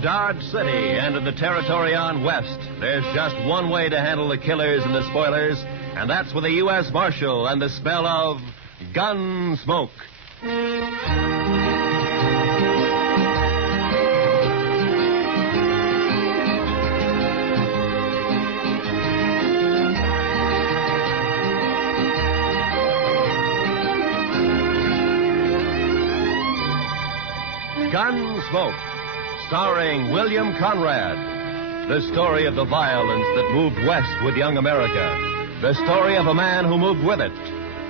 In Dodge City and in the territory on West, there's just one way to handle the killers and the spoilers, and that's with a U.S. Marshal and the smell of gun smoke. Gunsmoke, starring William Conrad. The story of the violence that moved west with young America. The story of a man who moved with it.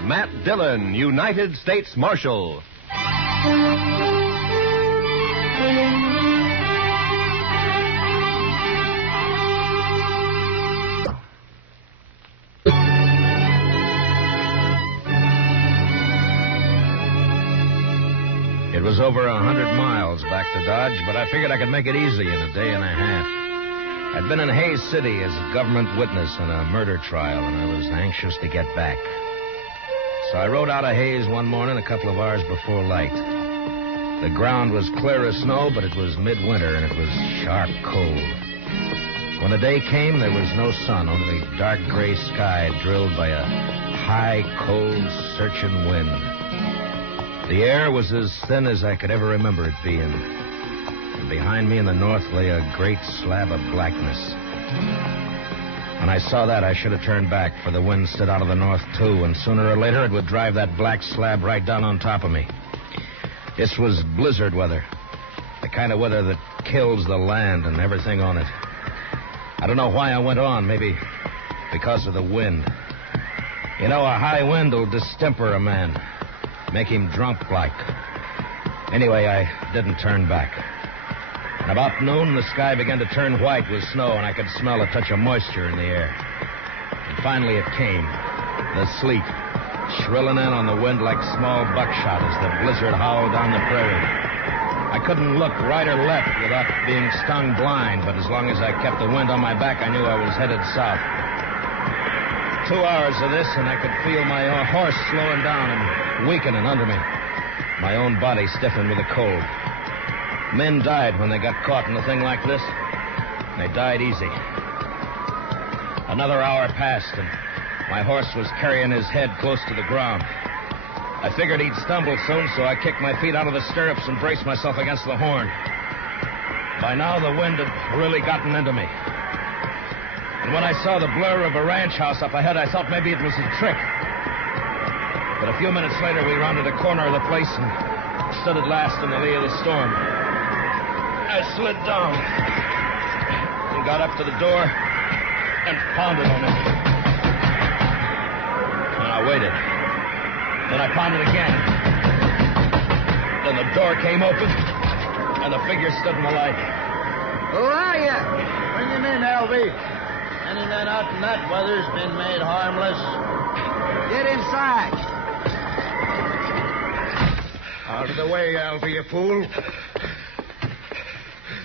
Matt Dillon, United States Marshal. It was over 100 miles back to Dodge, but I figured I could make it easy in a day and a half. I'd been in Hays City as a government witness in a murder trial, and I was anxious to get back. So I rode out of Hays one morning a couple of hours before light. The ground was clear as snow, but it was midwinter, and it was sharp cold. When the day came, there was no sun, only dark gray sky drilled by a high, cold, searching wind. The air was as thin as I could ever remember it being. And behind me in the north lay a great slab of blackness. When I saw that, I should have turned back, for the wind stood out of the north, too, and sooner or later it would drive that black slab right down on top of me. This was blizzard weather, the kind of weather that kills the land and everything on it. I don't know why I went on, maybe because of the wind. You know, a high wind will distemper a man. Make him drunk like. Anyway, I didn't turn back. And about noon, the sky began to turn white with snow, and I could smell a touch of moisture in the air. And finally it came. The sleet, shrilling in on the wind like small buckshot as the blizzard howled down the prairie. I couldn't look right or left without being stung blind, but as long as I kept the wind on my back, I knew I was headed south. 2 hours of this, and I could feel my horse slowing down and weakening under me. My own body stiffened with the cold. Men died when they got caught in a thing like this. They died easy. Another hour passed, and my horse was carrying his head close to the ground. I figured he'd stumble soon, so I kicked my feet out of the stirrups and braced myself against the horn. By now, the wind had really gotten into me. And when I saw the blur of a ranch house up ahead, I thought maybe it was a trick. But a few minutes later, we rounded a corner of the place and stood at last in the lee of the storm. I slid down and got up to the door and pounded on it. And I waited. Then I pounded again. Then the door came open, and the figure stood in the light. Who are you? Bring him in, L.V. Any man out in that weather's been made harmless. Get inside. Out of the way, Alfie, you fool.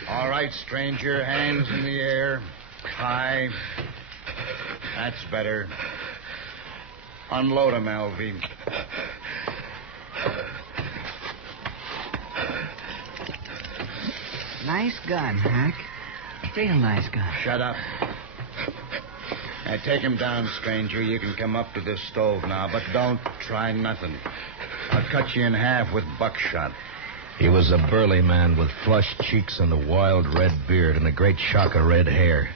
All right, stranger. Hands in the air. High. That's better. Unload him, Alfie. Nice gun, Hack. Real nice gun. Shut up. Now, take him down, stranger. You can come up to this stove now, but don't try nothing. I'll cut you in half with buckshot. He was a burly man with flushed cheeks and a wild red beard and a great shock of red hair.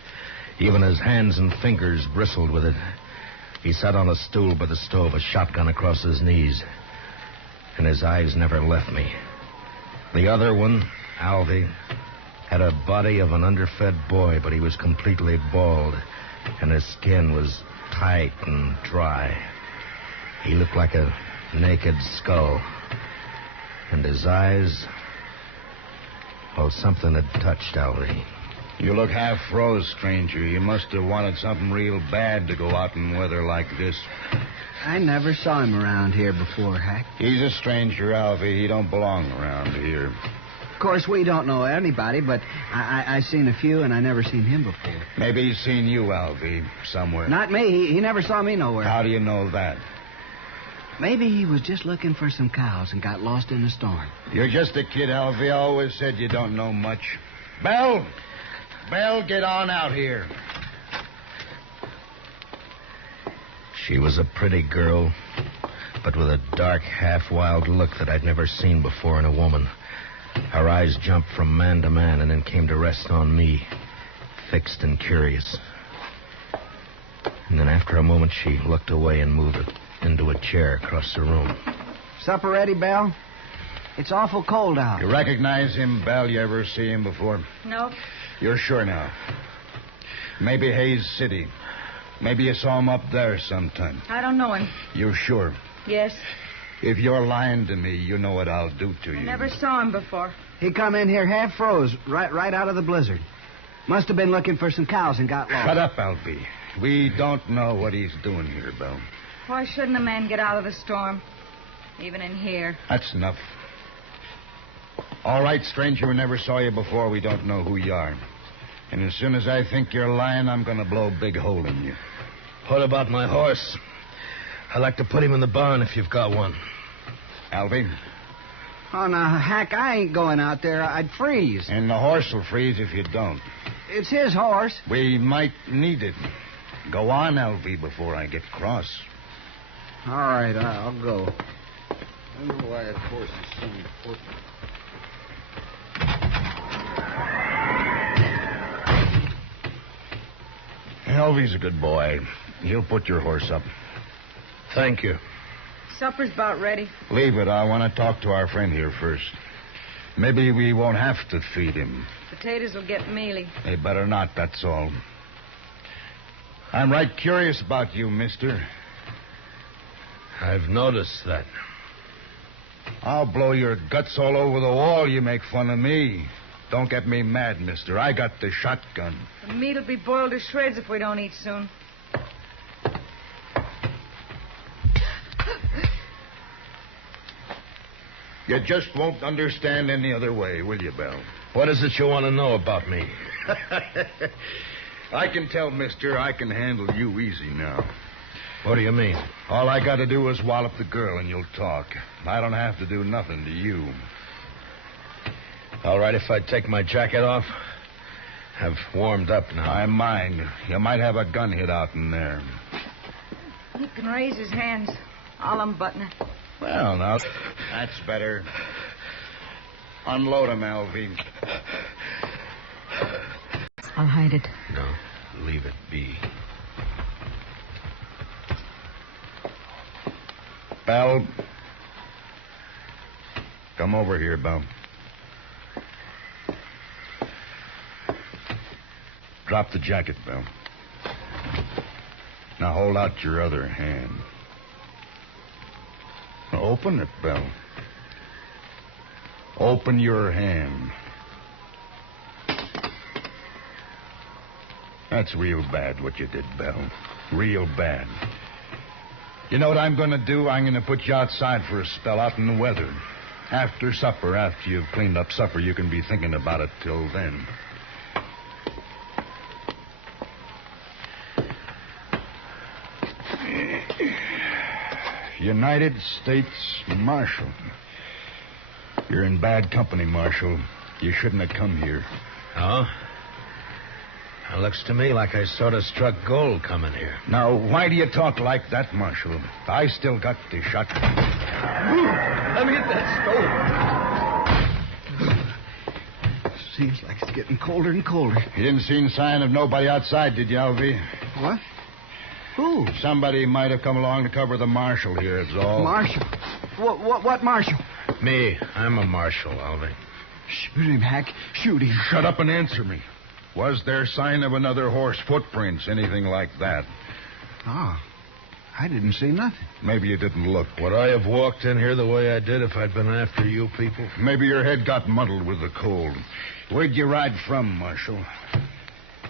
Even his hands and fingers bristled with it. He sat on a stool by the stove, a shotgun across his knees. And his eyes never left me. The other one, Alvy, had a body of an underfed boy, but he was completely bald, and his skin was tight and dry. He looked like a naked skull. And his eyes... well, something had touched Alvy. You look half froze, stranger. You must have wanted something real bad to go out in weather like this. I never saw him around here before, Hack. He's a stranger, Alfie. He don't belong around here. Of course, we don't know anybody, but I seen a few, and I never seen him before. Maybe he's seen you, Alfie, somewhere. Not me. He never saw me nowhere. How do you know that? Maybe he was just looking for some cows and got lost in the storm. You're just a kid, Alfie. I always said you don't know much. Belle! Belle, get on out here. She was a pretty girl, but with a dark, half-wild look that I'd never seen before in a woman. Her eyes jumped from man to man and then came to rest on me, fixed and curious. And then after a moment, she looked away and moved into a chair across the room. Supper ready, Belle? It's awful cold out. You recognize him, Belle? You ever see him before? No. You're sure now? Maybe Hayes City. Maybe you saw him up there sometime. I don't know him. You're sure? Yes. If you're lying to me, you know what I'll do to you. I never saw him before. He come in here half froze, right out of the blizzard. Must have been looking for some cows and got lost. Shut up, Alfie. We don't know what he's doing here, Belle. Why shouldn't a man get out of the storm? Even in here. That's enough. All right, stranger, we never saw you before. We don't know who you are. And as soon as I think you're lying, I'm going to blow a big hole in you. What about my horse? I'd like to put him in the barn if you've got one. Alfie? Oh, now, Hack, I ain't going out there. I'd freeze. And the horse will freeze if you don't. It's his horse. We might need it. Go on, Alfie, before I get cross. All right, I'll go. I wonder why that horse is so important. Alfie's a good boy. He'll put your horse up. Thank you. Supper's about ready. Leave it. I want to talk to our friend here first. Maybe we won't have to feed him. Potatoes will get mealy. They better not, that's all. I'm right curious about you, mister. I've noticed that. I'll blow your guts all over the wall. You make fun of me. Don't get me mad, mister. I got the shotgun. The meat'll be boiled to shreds if we don't eat soon. You just won't understand any other way, will you, Belle? What is it you want to know about me? I can tell, mister, I can handle you easy now. What do you mean? All I got to do is wallop the girl and you'll talk. I don't have to do nothing to you. All right, if I take my jacket off? I've warmed up now. I mind. You might have a gun hid out in there. He can raise his hands. I'll unbutton it. Well, now, that's better. Unload him, Alvy. I'll hide it. No, leave it be. Belle. Come over here, Belle. Drop the jacket, Belle. Now hold out your other hand. Now open it, Belle. Open your hand. That's real bad what you did, Belle. Real bad. You know what I'm going to do? I'm going to put you outside for a spell out in the weather. After supper, after you've cleaned up supper, you can be thinking about it till then. United States Marshal. You're in bad company, Marshal. You shouldn't have come here. Oh? It looks to me like I sort of struck gold coming here. Now, why do you talk like that, Marshal? I still got the shotgun. Let me hit that stove. Seems like it's getting colder and colder. You didn't see any sign of nobody outside, did you, Alvy? What? Who? Somebody might have come along to cover the marshal here, that's all. Marshal? What marshal? Me. I'm a marshal, Alvy. Shoot him, Hack. Shoot him. Shut up and answer me. Was there sign of another horse, footprints, anything like that? Ah, I didn't see nothing. Maybe you didn't look. Would I have walked in here the way I did if I'd been after you people? Maybe your head got muddled with the cold. Where'd you ride from, Marshal?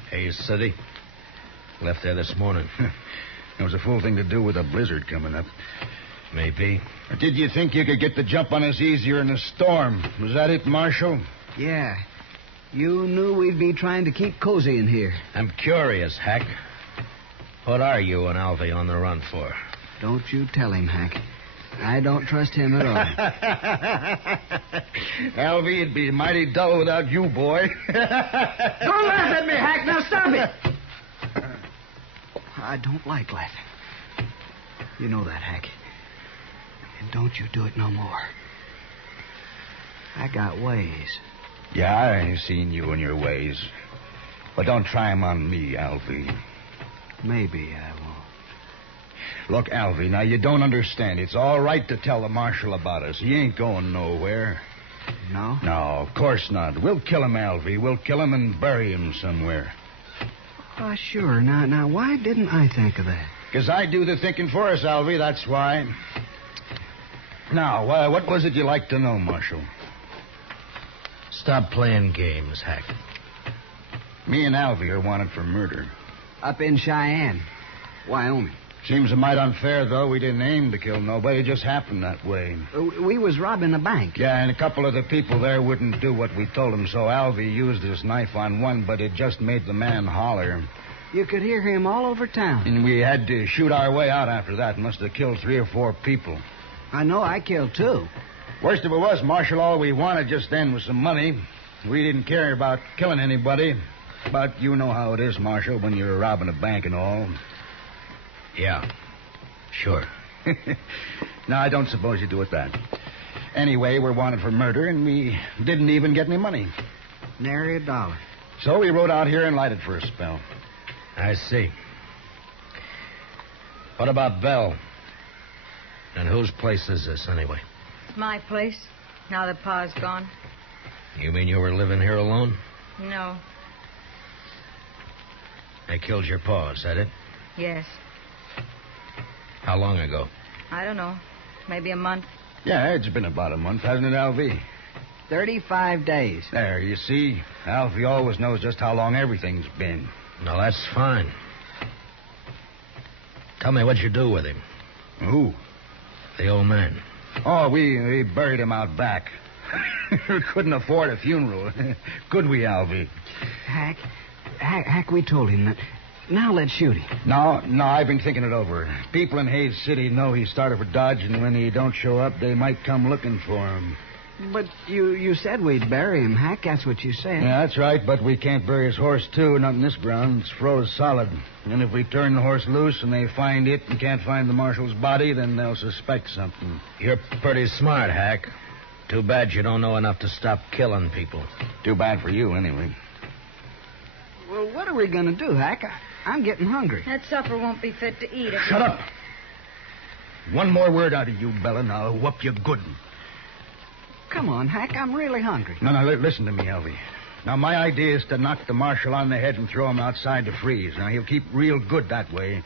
Hayes City. Left there this morning. It was a fool thing to do with a blizzard coming up. Maybe. Or did you think you could get the jump on us easier in a storm? Was that it, Marshal? Yeah. You knew we'd be trying to keep cozy in here. I'm curious, Hack. What are you and Alvy on the run for? Don't you tell him, Hack. I don't trust him at all. Alvy, it'd be mighty dull without you, boy. Don't laugh at me, Hack. Now stop it. I don't like laughing. You know that, Hack. And don't you do it no more. I got ways. Yeah, I seen you and your ways. But don't try 'em on me, Alvy. Maybe I won't. Look, Alvy, now you don't understand. It's all right to tell the marshal about us. He ain't going nowhere. No? No, of course not. We'll kill him, Alvy. We'll kill him and bury him somewhere. Oh, sure. Now, why didn't I think of that? 'Cause I do the thinking for us, Alvy, that's why. Now, what was it you like to know, Marshal? Stop playing games, Hack. Me and Alvy are wanted for murder. Up in Cheyenne, Wyoming. Seems a mite unfair, though. We didn't aim to kill nobody. It just happened that way. We was robbing a bank. Yeah, and a couple of the people there wouldn't do what we told them, so Alvy used his knife on one, but it just made the man holler. You could hear him all over town. And we had to shoot our way out after that. Must have killed 3 or 4 people. I know I killed 2. Worst of it was, Marshal, all we wanted just then was some money. We didn't care about killing anybody. But you know how it is, Marshal, when you're robbing a bank and all. Yeah, sure. No, I don't suppose you do it that. Anyway, we're wanted for murder, and we didn't even get any money. Nary a dollar. So we rode out here and lighted for a spell. I see. What about Belle? And whose place is this, anyway? It's my place, now that Pa's gone. You mean you were living here alone? No. They killed your pa, is that it? Yes. How long ago? I don't know. Maybe a month. Yeah, it's been about a month, hasn't it, Alvy? 35 days. There, you see. Alvy always knows just how long everything's been. No, that's fine. Tell me what you do with him. Who? The old man. Oh, we buried him out back. Couldn't afford a funeral. Could we, Alvy? Hack, we told him that. Now let's shoot him. No, I've been thinking it over. People in Hayes City know he started for Dodge, and when he don't show up, they might come looking for him. But you said we'd bury him, Hack. That's what you said. Yeah, that's right, but we can't bury his horse, too. Not in this ground. It's froze solid. And if we turn the horse loose and they find it and can't find the marshal's body, then they'll suspect something. You're pretty smart, Hack. Too bad you don't know enough to stop killing people. Too bad for you, anyway. Well, what are we going to do, Hack? I'm getting hungry. That supper won't be fit to eat. Shut up. One more word out of you, Bella, and I'll whoop you good. Come on, Hack. I'm really hungry. No, listen to me, Alvy. Now, my idea is to knock the marshal on the head and throw him outside to freeze. Now, he'll keep real good that way.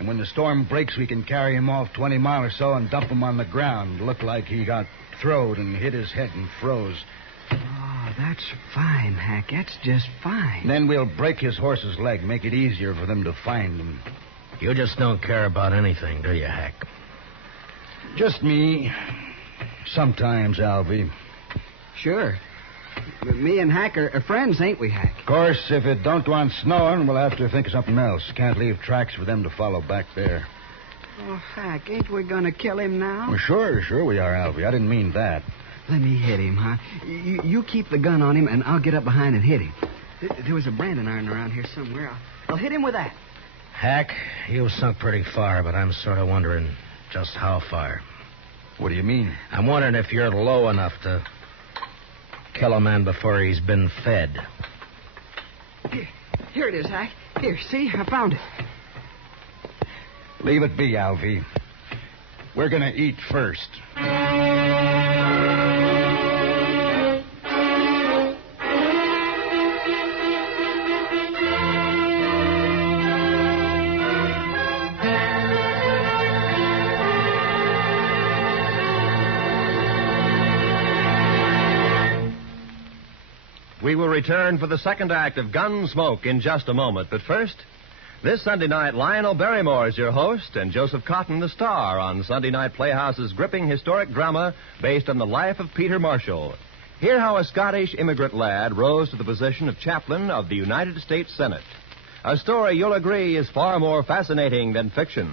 And when the storm breaks, we can carry him off 20 miles or so and dump him on the ground. Look like he got throwed and hit his head and froze. Oh, that's fine, Hack. That's just fine. Then we'll break his horse's leg, make it easier for them to find him. You just don't care about anything, do you, Hack? Just me. Sometimes, Alvy. Sure. Me and Hack are friends, ain't we, Hack? Of course, if it don't want snowing, we'll have to think of something else. Can't leave tracks for them to follow back there. Oh, Hack, ain't we going to kill him now? Well, sure we are, Alvy. I didn't mean that. Let me hit him, huh? You keep the gun on him, and I'll get up behind and hit him. There was a branding iron around here somewhere. I'll hit him with that. Hack, you've sunk pretty far, but I'm sort of wondering just how far. What do you mean? I'm wondering if you're low enough to kill a man before he's been fed. Here it is, Hack. Here, see? I found it. Leave it be, Alvy. We're going to eat first. We will return for the second act of Gunsmoke in just a moment. But first, this Sunday night, Lionel Barrymore is your host and Joseph Cotton the star on Sunday Night Playhouse's gripping historic drama based on the life of Peter Marshall. Hear how a Scottish immigrant lad rose to the position of chaplain of the United States Senate. A story you'll agree is far more fascinating than fiction.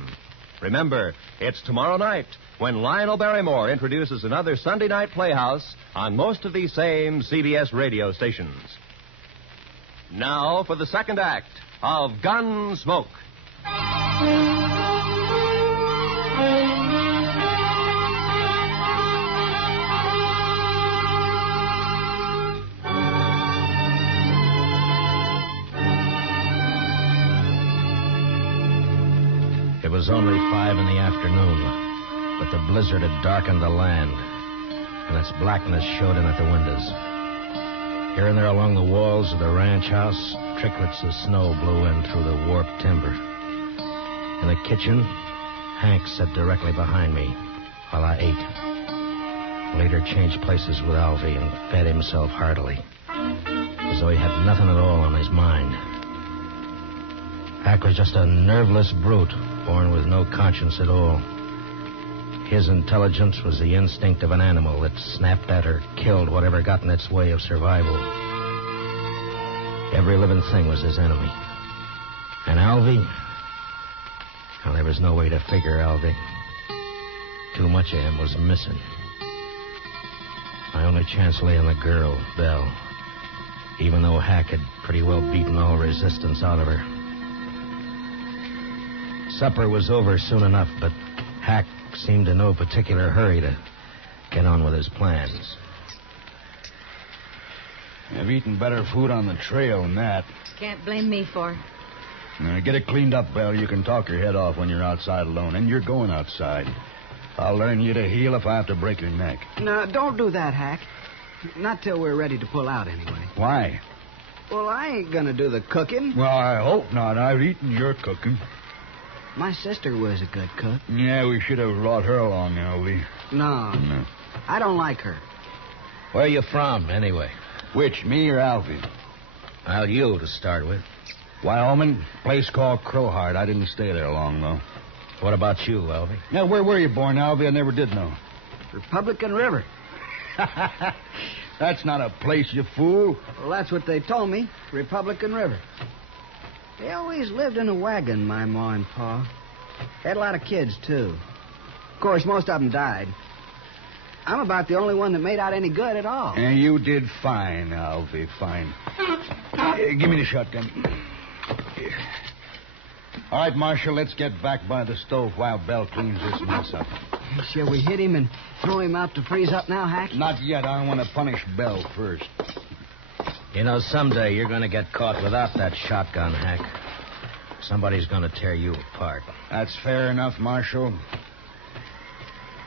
Remember, it's tomorrow night when Lionel Barrymore introduces another Sunday night playhouse on most of these same CBS radio stations. Now for the second act of Gunsmoke. It was only 5 in the afternoon. But the blizzard had darkened the land, and its blackness showed in at the windows. Here and there along the walls of the ranch house, tricklets of snow blew in through the warped timber. In the kitchen, Hank sat directly behind me while I ate. Later changed places with Alvy and fed himself heartily, as though he had nothing at all on his mind. Hank was just a nerveless brute, born with no conscience at all. His intelligence was the instinct of an animal that snapped at or killed whatever got in its way of survival. Every living thing was his enemy. And Alvy? Well, there was no way to figure Alvy. Too much of him was missing. My only chance lay in the girl, Belle, even though Hack had pretty well beaten all resistance out of her. Supper was over soon enough, but Hack seemed in no particular hurry to get on with his plans. I've eaten better food on the trail than that. Can't blame me for it. Now, get it cleaned up, Belle. You can talk your head off when you're outside alone, and you're going outside. I'll learn you to heel if I have to break your neck. No, don't do that, Hack. Not till we're ready to pull out, anyway. Why? Well, I ain't gonna do the cooking. Well, I hope not. I've eaten your cooking. My sister was a good cook. Yeah, we should have brought her along, Alvy. No. I don't like her. Where are you from, anyway? Which, me or Alvy? Well, you to start with. Wyoming, place called Crowheart. I didn't stay there long, though. What about you, Alvy? Now, where were you born, Alvy? I never did know. Republican River. That's not a place, you fool. Well, that's what they told me. Republican River. They always lived in a wagon, my ma and pa. Had a lot of kids, too. Of course, most of them died. I'm about the only one that made out any good at all. And you did fine, Alvy, fine. Give me the shotgun. Here. All right, Marshal, let's get back by the stove while Belle cleans this mess up. Shall we hit him and throw him out to freeze up now, Hack? Not yet. I want to punish Belle first. You know, someday you're going to get caught without that shotgun, Hack. Somebody's going to tear you apart. That's fair enough, Marshal.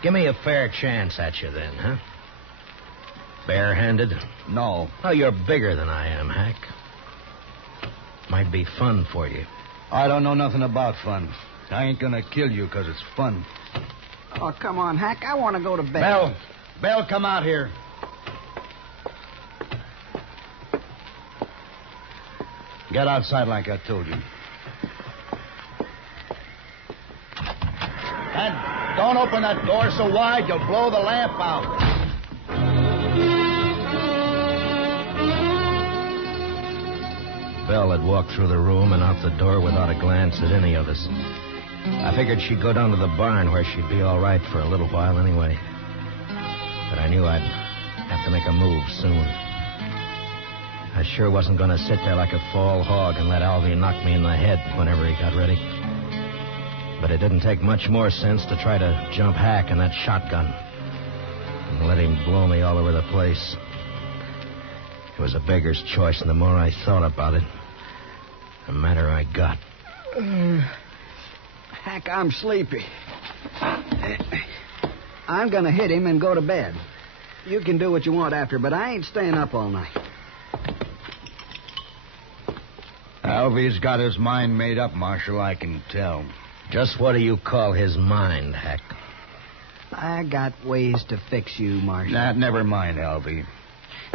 Give me a fair chance at you then, huh? Barehanded? No. Oh, you're bigger than I am, Hack. Might be fun for you. I don't know nothing about fun. I ain't going to kill you because it's fun. Oh, come on, Hack. I want to go to bed. Belle, come out here. Get outside like I told you. And don't open that door so wide, you'll blow the lamp out. Belle had walked through the room and out the door without a glance at any of us. I figured she'd go down to the barn where she'd be all right for a little while anyway. But I knew I'd have to make a move soon. I sure wasn't going to sit there like a fall hog and let Alvy knock me in the head whenever he got ready. But it didn't take much more sense to try to jump Hack in that shotgun and let him blow me all over the place. It was a beggar's choice, and the more I thought about it, the madder I got. Hack, I'm sleepy. I'm going to hit him and go to bed. You can do what you want after, but I ain't staying up all night. Alvy's got his mind made up, Marshal, I can tell. Just what do you call his mind, Hack? I got ways to fix you, Marshal. Never mind, Alvy.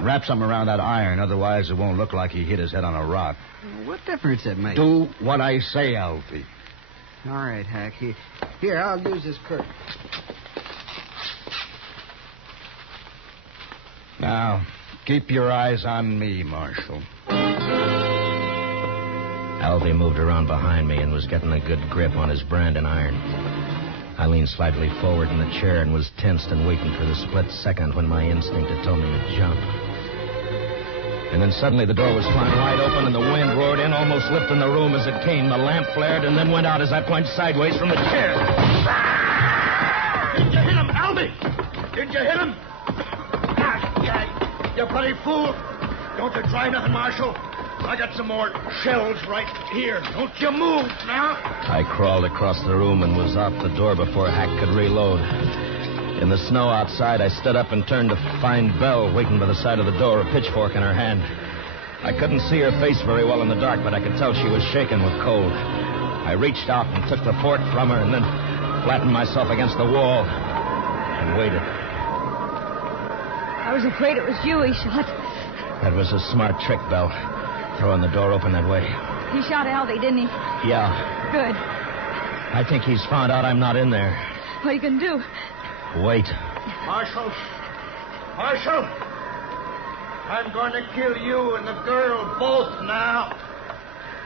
Wrap something around that iron, otherwise it won't look like he hit his head on a rock. What difference it makes? Do what I say, Alvy. All right, Hack. Here, I'll use this curtain. Now, keep your eyes on me, Marshal. Alvy moved around behind me and was getting a good grip on his branding iron. I leaned slightly forward in the chair and was tensed and waiting for the split second when my instinct had told me to jump. And then suddenly the door was flung wide open and the wind roared in, almost lifting the room as it came. The lamp flared and then went out as I plunged sideways from the chair. Did you hit him, Albie? Did you hit him? You bloody fool. Don't you try nothing, Marshal. I got some more shells right here. Don't you move now. I crawled across the room and was out the door before Hack could reload. In the snow outside, I stood up and turned to find Belle waiting by the side of the door, a pitchfork in her hand. I couldn't see her face very well in the dark, but I could tell she was shaking with cold. I reached out and took the fork from her and then flattened myself against the wall and waited. I was afraid it was you he shot. That was a smart trick, Belle, throwing the door open that way. He shot Albie, didn't he? Yeah. Good. I think he's found out I'm not in there. What are you going to do? Wait. Marshal. Marshal. I'm going to kill you and the girl both now.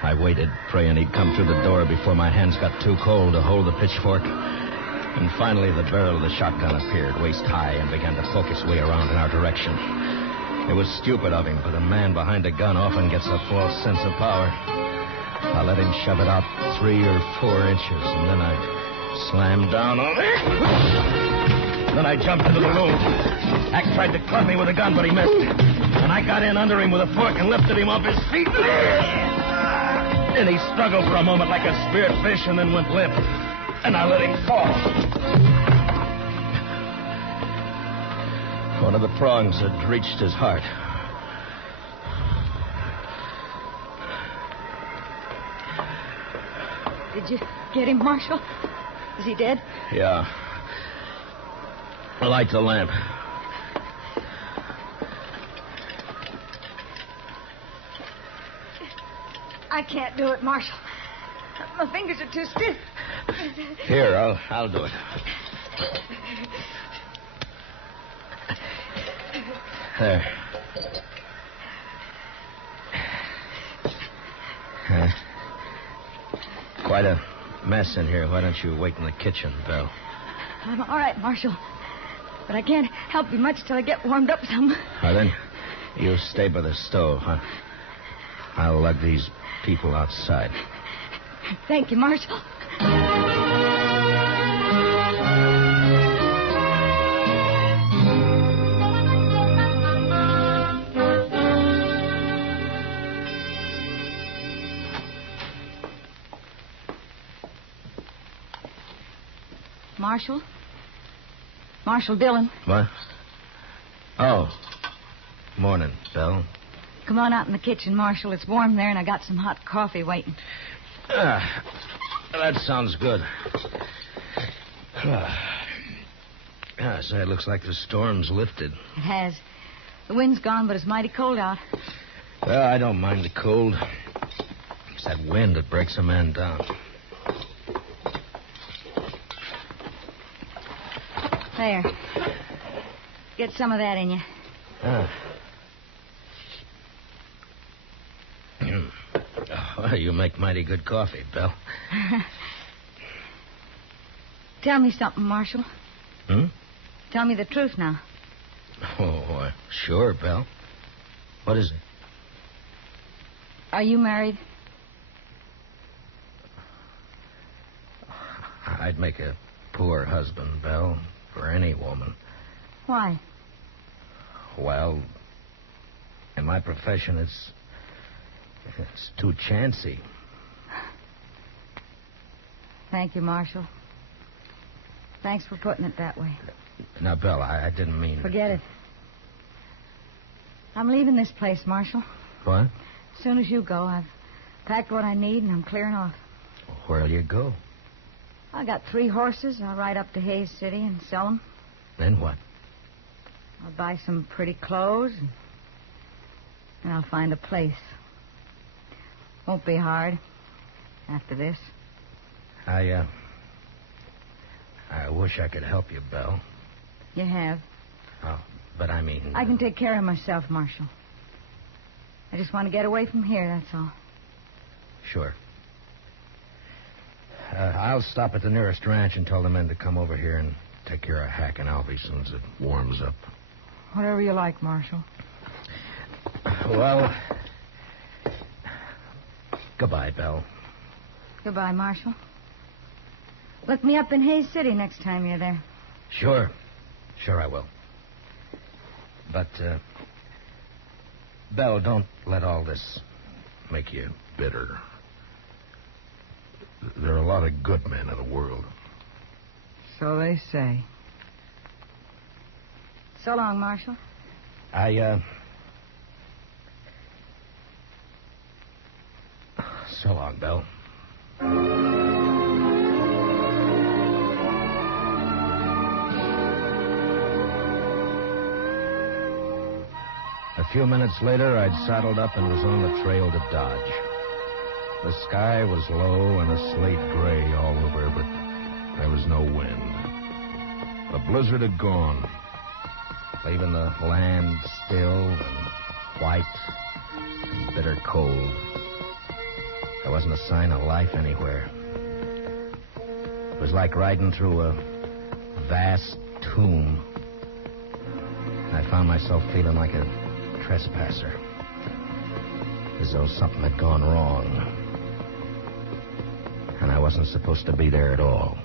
I waited, praying he'd come through the door before my hands got too cold to hold the pitchfork. And finally, the barrel of the shotgun appeared, waist high, and began to poke its way around in our direction. It was stupid of him, but a man behind a gun often gets a false sense of power. I let him shove it out 3 or 4 inches, and then I slammed down on it. Then I jumped into the room. Hack tried to club me with a gun, but he missed. And I got in under him with a fork and lifted him off his feet. And he struggled for a moment like a speared fish and then went limp. And I let him fall. One of the prongs had reached his heart. Did you get him, Marshal? Is he dead? Yeah. Light the lamp. I can't do it, Marshal. My fingers are too stiff. Here, I'll do it. There. Quite a mess in here. Why don't you wait in the kitchen, Belle? I'm all right, Marshal. But I can't help you much till I get warmed up some. Then you stay by the stove, huh? I'll lug these people outside. Thank you, Marshal. Marshal? Marshal Dillon. What? Oh. Morning, Belle. Come on out in the kitchen, Marshal. It's warm there, and I got some hot coffee waiting. That sounds good. Say, it looks like the storm's lifted. It has. The wind's gone, but it's mighty cold out. Well, I don't mind the cold. It's that wind that breaks a man down. There. Get some of that in you. Well, you make mighty good coffee, Belle. Tell me something, Marshal. Hmm? Tell me the truth now. Oh, sure, Belle. What is it? Are you married? I'd make a poor husband, Belle, for any woman. Why? Well, in my profession, it's too chancy. Thank you, Marshal. Thanks for putting it that way. Now, Belle, I didn't mean... Forget it. I'm leaving this place, Marshal. What? As soon as you go, I've packed what I need, and I'm clearing off. Where'll you go? I got 3 horses. I'll ride up to Hayes City and sell them. Then what? I'll buy some pretty clothes, and I'll find a place. Won't be hard after this. I wish I could help you, Belle. You have. Oh, but I mean... I can take care of myself, Marshal. I just want to get away from here, that's all. Sure. I'll stop at the nearest ranch and tell the men to come over here and take care of Hack and Alvy as soon as it warms up. Whatever you like, Marshal. Well, goodbye, Belle. Goodbye, Marshal. Look me up in Hayes City next time you're there. Sure. Sure I will. But, Belle, don't let all this make you bitter. There are a lot of good men in the world. So they say. So long, Marshal. So long, Belle. A few minutes later, I'd saddled up and was on the trail to Dodge. The sky was low and a slate gray all over, but there was no wind. The blizzard had gone, leaving the land still and white and bitter cold. There wasn't a sign of life anywhere. It was like riding through a vast tomb. I found myself feeling like a trespasser, as though something had gone wrong. And I wasn't supposed to be there at all.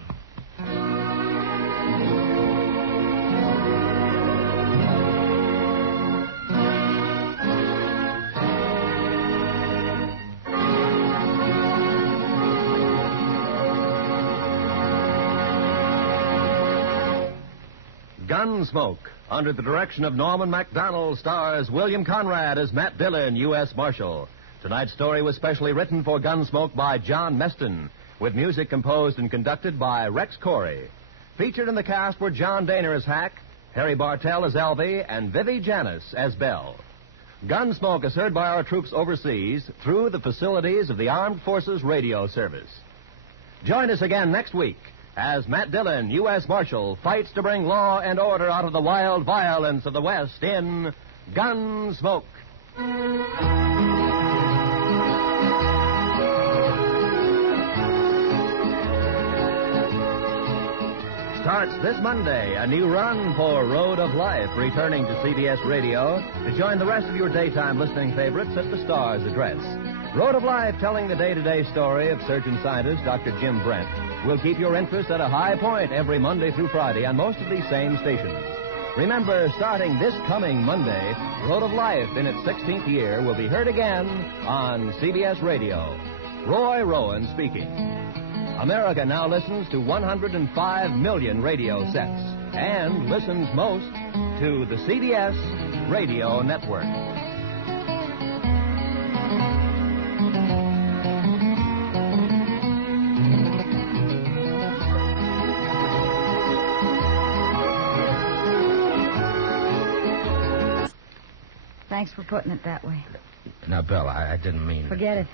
Gunsmoke, under the direction of Norman Macdonald, stars William Conrad as Matt Dillon, U.S. Marshal. Tonight's story was specially written for Gunsmoke by John Meston, with music composed and conducted by Rex Corey. Featured in the cast were John Daner as Hack, Harry Bartell as Alvy, and Vivi Janis as Belle. Gunsmoke is heard by our troops overseas through the facilities of the Armed Forces Radio Service. Join us again next week as Matt Dillon, U.S. Marshal, fights to bring law and order out of the wild violence of the West in Gunsmoke. Starts this Monday, a new run for Road of Life, returning to CBS Radio to join the rest of your daytime listening favorites at the Star's address. Road of Life, telling the day-to-day story of surgeon scientist Dr. Jim Brent, will keep your interest at a high point every Monday through Friday on most of these same stations. Remember, starting this coming Monday, Road of Life in its 16th year will be heard again on CBS Radio. Roy Rowan speaking. America now listens to 105 million radio sets and listens most to the CBS Radio Network. Thanks for putting it that way. Now, Belle, I didn't mean... Forget it.